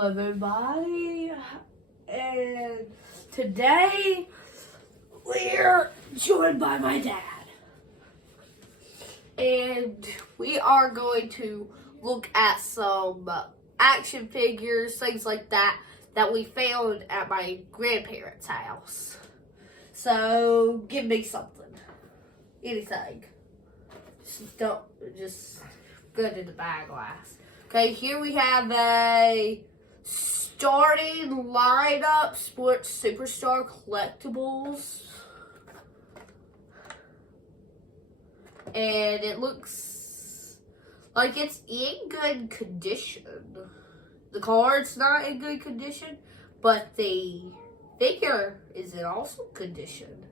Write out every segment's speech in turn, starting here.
Hello everybody, and today we're joined by my dad, and we are going to look at some action figures, things like that we found at my grandparents' house. So give me something, anything. Just good in the bag glass. Okay, here we have a starting lineup sports superstar collectibles. And it looks like it's in good condition. The card's not in good condition, but the figure is in awesome condition.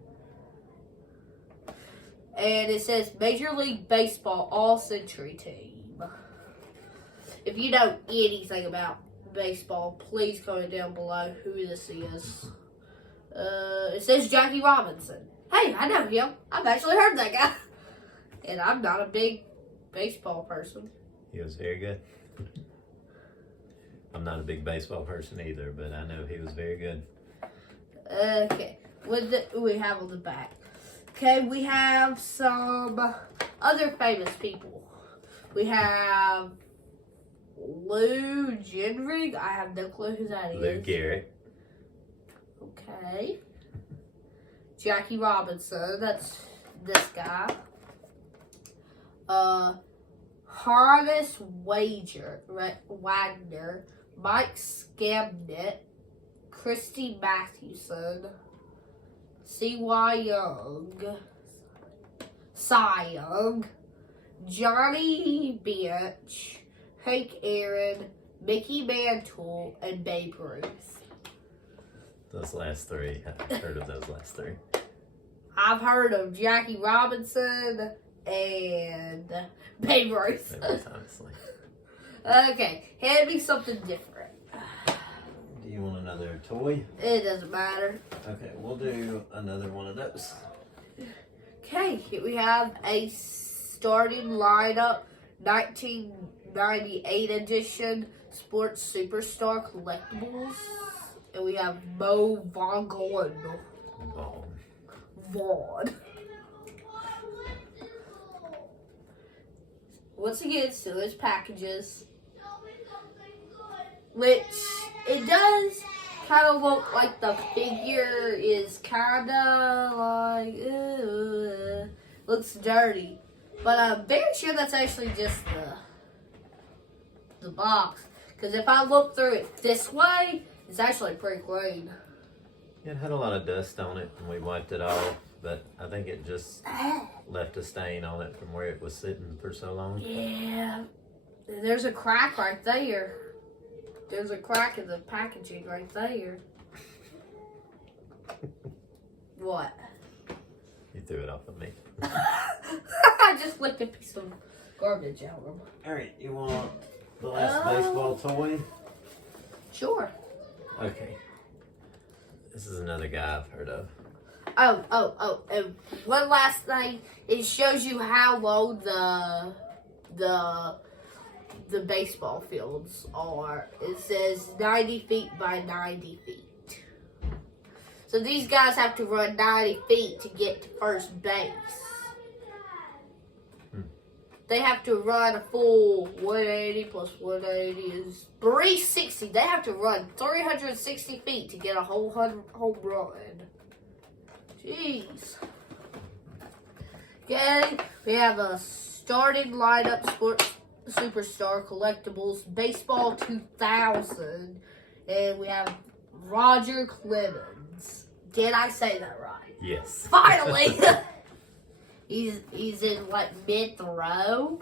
And it says Major League Baseball All-Century Team. If you know anything about baseball, please comment down below who this is. It says Jackie Robinson. Hey, I know him. I've actually heard that guy. And I'm not a big baseball person. He was very good. I'm not a big baseball person either, but I know he was very good. Okay, what do we have on the back? Okay, we have some other famous people. We have Lou Gehrig. I have no clue who that is. Lou Gehrig. Okay. Jackie Robinson. That's this guy. Harvis Wagner. Mike Scamnett. Christy Mathewson. C.Y. Young. Cy Young. Johnny Bench. Hank Aaron, Mickey Mantle, and Babe Ruth. Those last three, I've heard of those last three. I've heard of Jackie Robinson and Babe Ruth. Babe Ruth, honestly. Okay, hand me something different. Do you want another toy? It doesn't matter. Okay, we'll do another one of those. Okay, here we have a starting lineup 1998 edition Sports Superstar Collectibles. And we have Mo Vaughn. Once again, still his packages. Which, it does kind of look like the figure is kind of like, looks dirty. But I'm very sure that's actually just the box. Because if I look through it this way, it's actually pretty clean. It had a lot of dust on it and we wiped it off, but I think it just left a stain on it from where it was sitting for so long. Yeah. There's a crack right there. There's a crack in the packaging right there. What? You threw it off of me. I just licked a piece of garbage out of them. Alright, you want the last baseball toy? Sure. Okay. This is another guy I've heard of. Oh, and one last thing. It shows you how long the baseball fields are. It says 90 feet by 90 feet. So these guys have to run 90 feet to get to first base. They have to run a full 180 plus 180 is 360. They have to run 360 feet to get a whole home run. Jeez. Okay, we have a starting lineup sports superstar collectibles baseball 2000, and we have Roger Clemens. Did I say that right? Yes. Finally. He's in like mid-throw.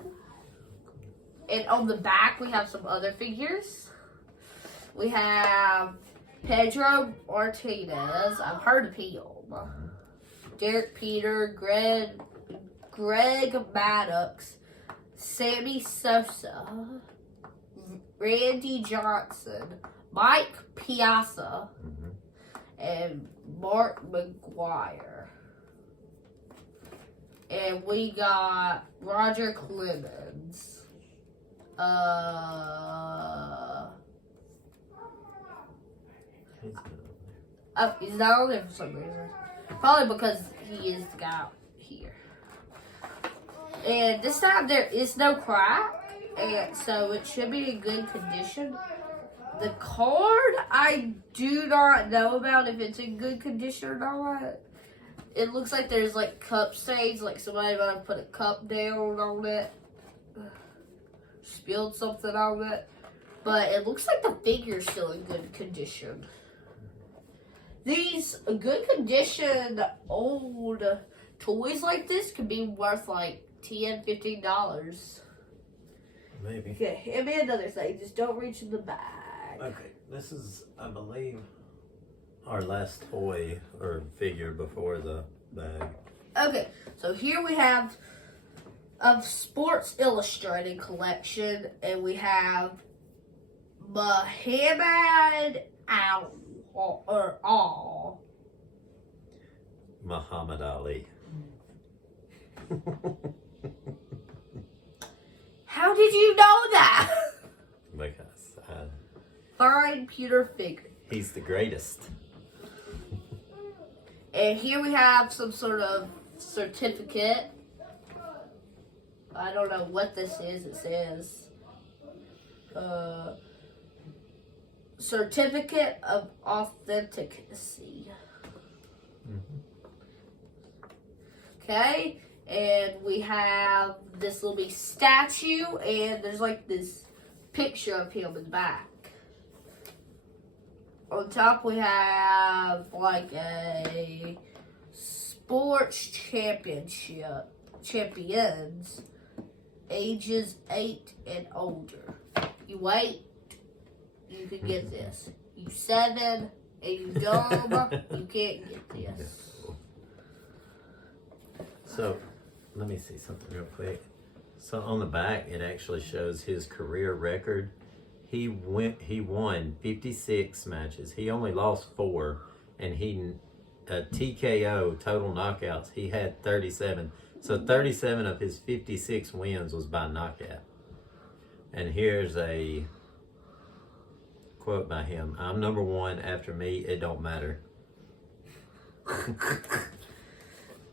And on the back we have some other figures. We have Pedro Martinez. I've heard of him. Derek Peter, Greg Maddox, Sammy Sosa, Randy Johnson, Mike Piazza, and Mark McGuire. And we got Roger Clemens. He's not on there. Oh, he's not on there for some reason. Probably because he is the guy here. And this time there is no crack, and so it should be in good condition. The card, I do not know about if it's in good condition or not. It looks like there's like cup stains, like somebody might have put a cup down on it. Spilled something on it. But it looks like the figure's still in good condition. These good condition old toys like this could be worth like $10, $15. Maybe. Okay, hand me another thing. Just don't reach in the bag. Okay, this is, I believe, our last toy or figure before the bag. Okay, so here we have a Sports Illustrated collection, and we have Muhammad Muhammad Ali. How did you know that? Because Fine pewter figure. he's the greatest. And here we have some sort of certificate. I don't know what this is. It says certificate of authenticity. Okay, and we have this little statue, and there's like this picture of him in the back. On top we have like a sports champions, ages 8 and older. You wait, you can get this. You 7 and you dumb, you can't get this. So, let me see something real quick. So on the back, it actually shows his career record. He won 56 matches. He only lost 4, and TKO, total knockouts, he had 37. So 37 of his 56 wins was by knockout. And here's a quote by him: "I'm number 1. After me, it don't matter."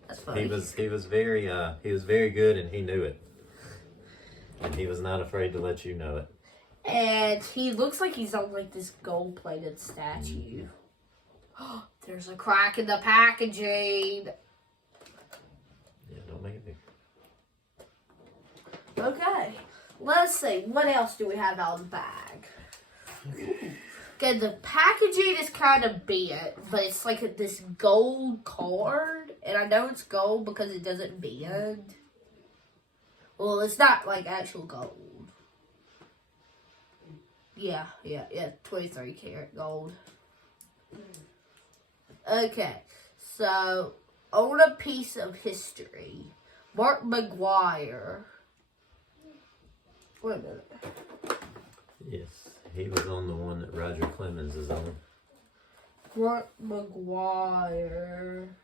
That's funny. He was very good, and he knew it. And he was not afraid to let you know it. And he looks like he's on like this gold-plated statue. There's a crack in the packaging. Yeah, don't make it big. Okay, let's see. What else do we have out of the bag? Okay, the packaging is kind of bent, but it's like this gold card. And I know it's gold because it doesn't bend. Well, it's not like actual gold. Yeah, 23 karat gold. Okay, so on a piece of history, Mark McGuire. Wait a minute. Yes, he was on the one that Roger Clemens is on. Mark McGuire.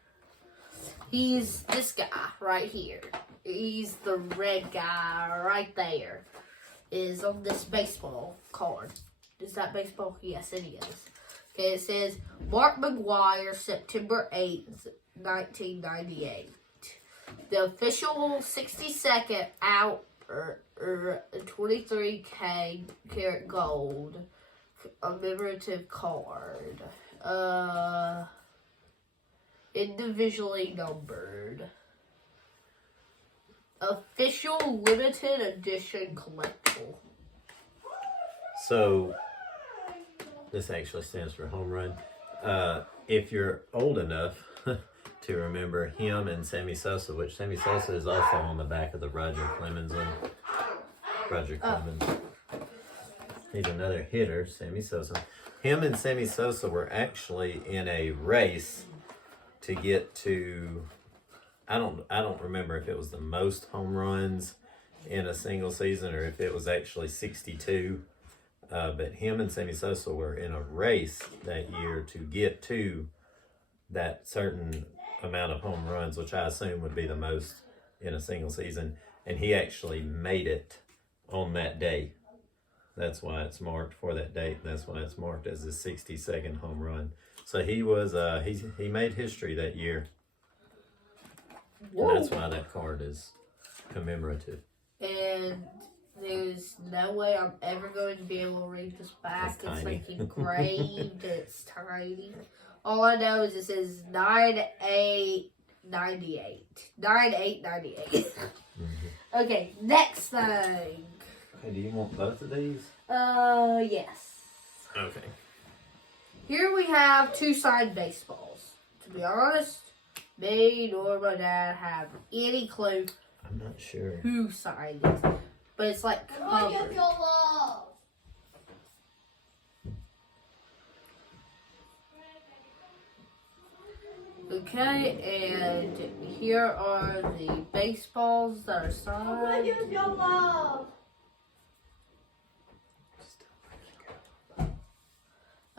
He's this guy right here. He's the red guy right there. Is on this baseball card. Is that baseball? Yes, it is. Okay, it says Mark McGuire, September 8th, 1998. The official 60-second out 23 karat gold commemorative card. Individually numbered. Official limited edition collectible. So, this actually stands for home run. If you're old enough to remember him and Sammy Sosa, which Sammy Sosa is also on the back of the Roger Clemens one. Roger Clemens. He's another hitter, Sammy Sosa. Him and Sammy Sosa were actually in a race to get to, I don't remember if it was the most home runs in a single season or if it was actually 62. But him and Sammy Sosa were in a race that year to get to that certain amount of home runs, which I assume would be the most in a single season. And he actually made it on that day. That's why it's marked for that date. That's why it's marked as his 62nd home run. So he was he made history that year. Whoa. And that's why that card is commemorative. And there's no way I'm ever going to be able to read this back. It's like engraved. It's tiny. All I know is it says 9/8/98. 9/8/98. Okay, next thing. Okay, do you want both of these? Yes. Okay. Here we have 2 signed baseballs. To be honest, me nor my dad have any clue I'm not sure. who signed it. But it's like covered. Okay, and here are the baseballs that are signed.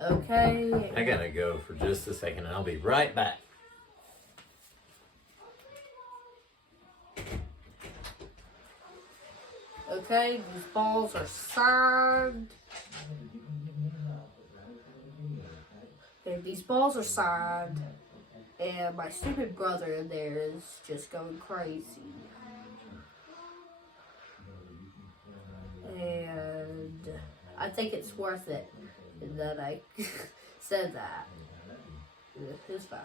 Okay. I gotta go for just a second and I'll be right back. Okay, these balls are signed. Okay, these balls are signed. And my stupid brother in there is just going crazy. And I think it's worth it that I said that. It's fine.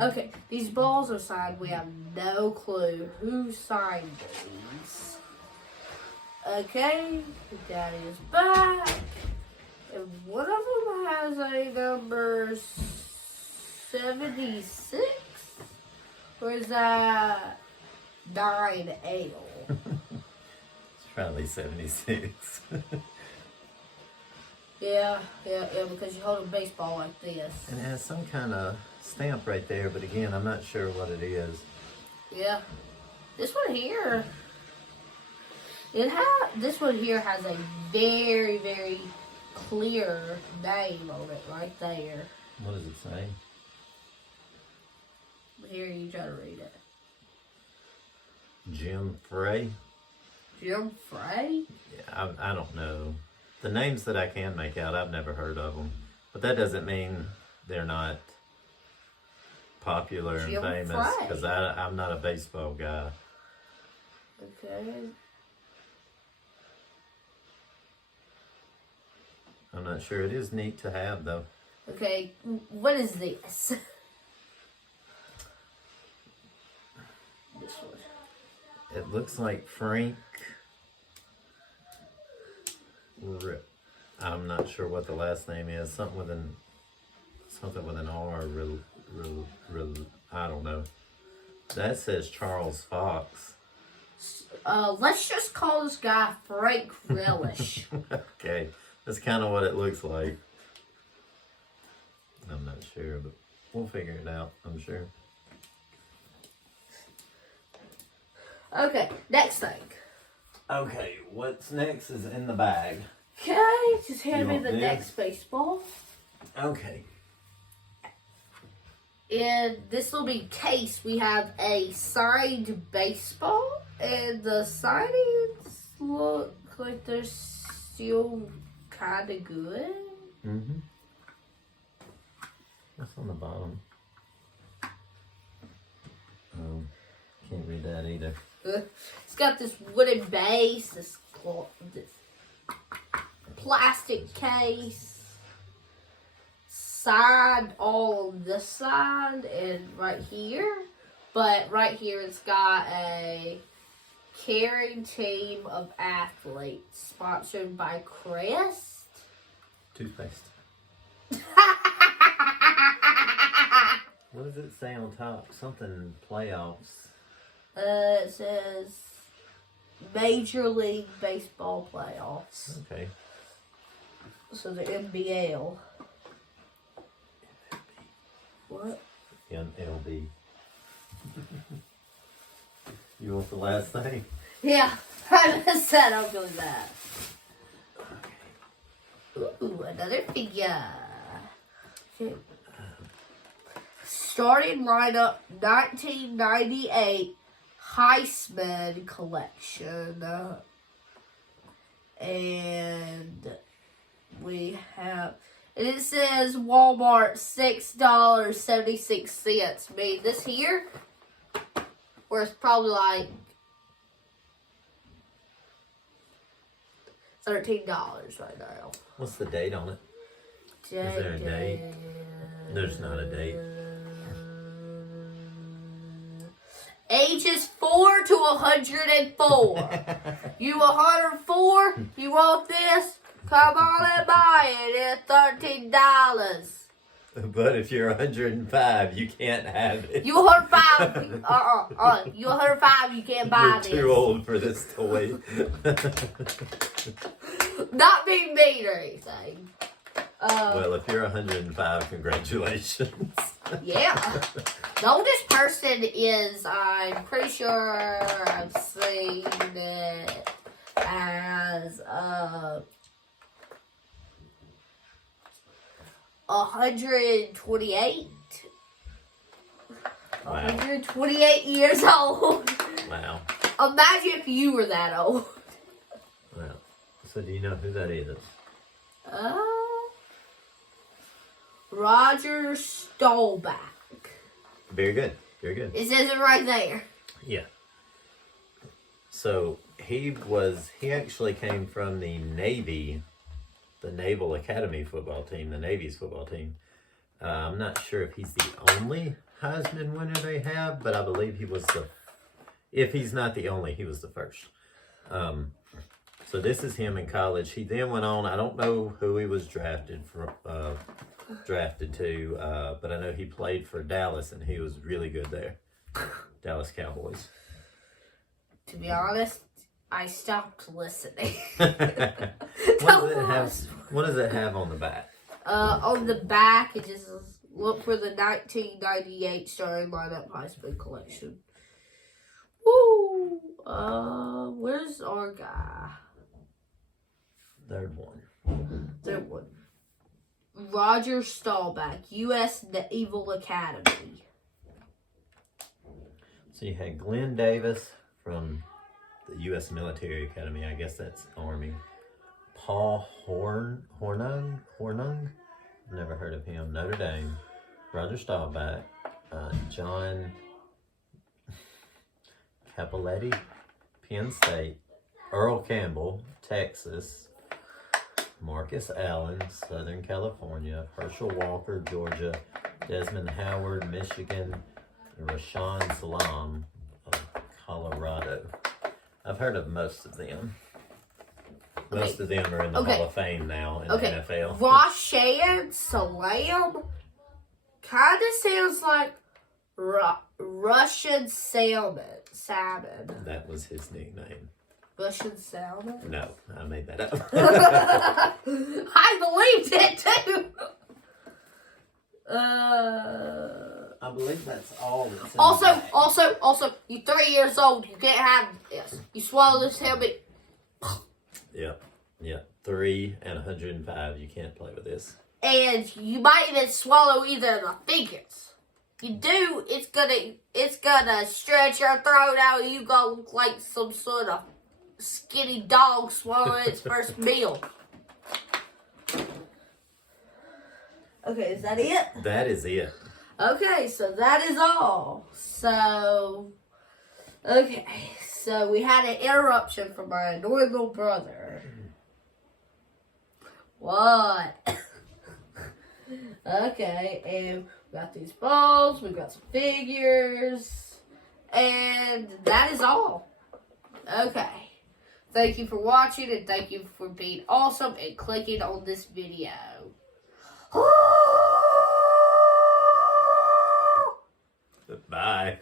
Okay, these balls are signed. We have no clue who signed these. Okay, Daddy is back. And one of them has a number 76? Or is that 9 ale? It's probably 76. Yeah, because you hold a baseball like this. And it has some kind of stamp right there, but again, I'm not sure what it is. Yeah. This one here, this one here has a very, very clear name on it right there. What does it say? Here, you try to read it. Jim Frey? Jim Frey? Yeah, I don't know. The names that I can make out, I've never heard of them. But that doesn't mean they're not popular and Jim famous. Frey. Because I'm not a baseball guy. Okay. I'm not sure. It is neat to have, though. Okay, what is this? This one. It looks like Frank. I'm not sure what the last name is. Something with an R. I don't know. That says Charles Fox. Let's just call this guy Frank Relish. Okay, that's kind of what it looks like. I'm not sure, but we'll figure it out, I'm sure. Okay, next thing. Okay, what's next is in the bag. Okay, just hand You me want the this? next baseball. Okay. In this little big case, we have a signed baseball, and the signings look like they're still kind of good. Mm-hmm. What's on the bottom? Oh, can't read that either. It's got this wooden base, this plastic case, signed all on this side and right here. But right here it's got a caring team of athletes sponsored by Crest. Toothpaste. What does it say on top? Something playoffs. It says Major League Baseball Playoffs. Okay. So the NBL. What? NLB. You want the last thing? Yeah, I just said I'll do that. Ooh, another figure. Okay. Starting lineup 1998 Heisman collection. And we have, and it says Walmart $6.76. I mean, this here, where it's probably like $13 right now. What's the date on it? Is there a date? There's not a date. Ages 4 to 104. You 104? You want this? Come on and buy it. It's $13. But if you're 105, you can't have it. You 105? You 105? You can't buy this. You're too old for this toy. Not being mean or anything. Well, if you're 105, congratulations. Yeah. The oldest person is, I'm pretty sure I've seen it as 128. Wow. 128 years old. Wow. Imagine if you were that old. Wow. So do you know who that is? Roger Staubach. Very good. Very good. It says it right there. Yeah. So he actually came from the Navy, the Naval Academy football team, the Navy's football team. I'm not sure if he's the only Heisman winner they have, but I believe he was if he's not the only, he was the first. So this is him in college. He then went on, I don't know who he was drafted to, but I know he played for Dallas and he was really good there. Dallas Cowboys. To be honest, I stopped listening. What does it have on the back? On the back, it just says, look for the 1998 starting lineup Heisman collection. Woo! Where's our guy? Third one. Third one. Roger Staubach, U.S. Naval Academy. So you had Glenn Davis from the U.S. Military Academy. I guess that's Army. Paul Hornung. Never heard of him. Notre Dame. Roger Staubach. John Capoletti, Penn State. Earl Campbell, Texas. Marcus Allen, Southern California. Herschel Walker, Georgia. Desmond Howard, Michigan. And Rashawn Salam of Colorado. I've heard of most of them. Most of them are in the Hall of Fame now in the NFL. Rashawn Salam kind of sounds like Russian salmon. That was his nickname. Russian salmon? No, I made that up. I believed it too. I believe that's all that's in Also, you're 3 years old. You can't have this. You swallow this helmet. Yep. 3 and 105. You can't play with this. And you might even swallow either of the fingers. You do, it's gonna stretch your throat out. And you gonna look like some sort of skinny dog swallowing its first meal. Okay, is that it? That is it. Okay, so that is all. So we had an interruption from our annoying little brother. What? Okay, and we got these balls, we got some figures, and that is all. Okay. Thank you for watching, and thank you for being awesome and clicking on this video. Bye.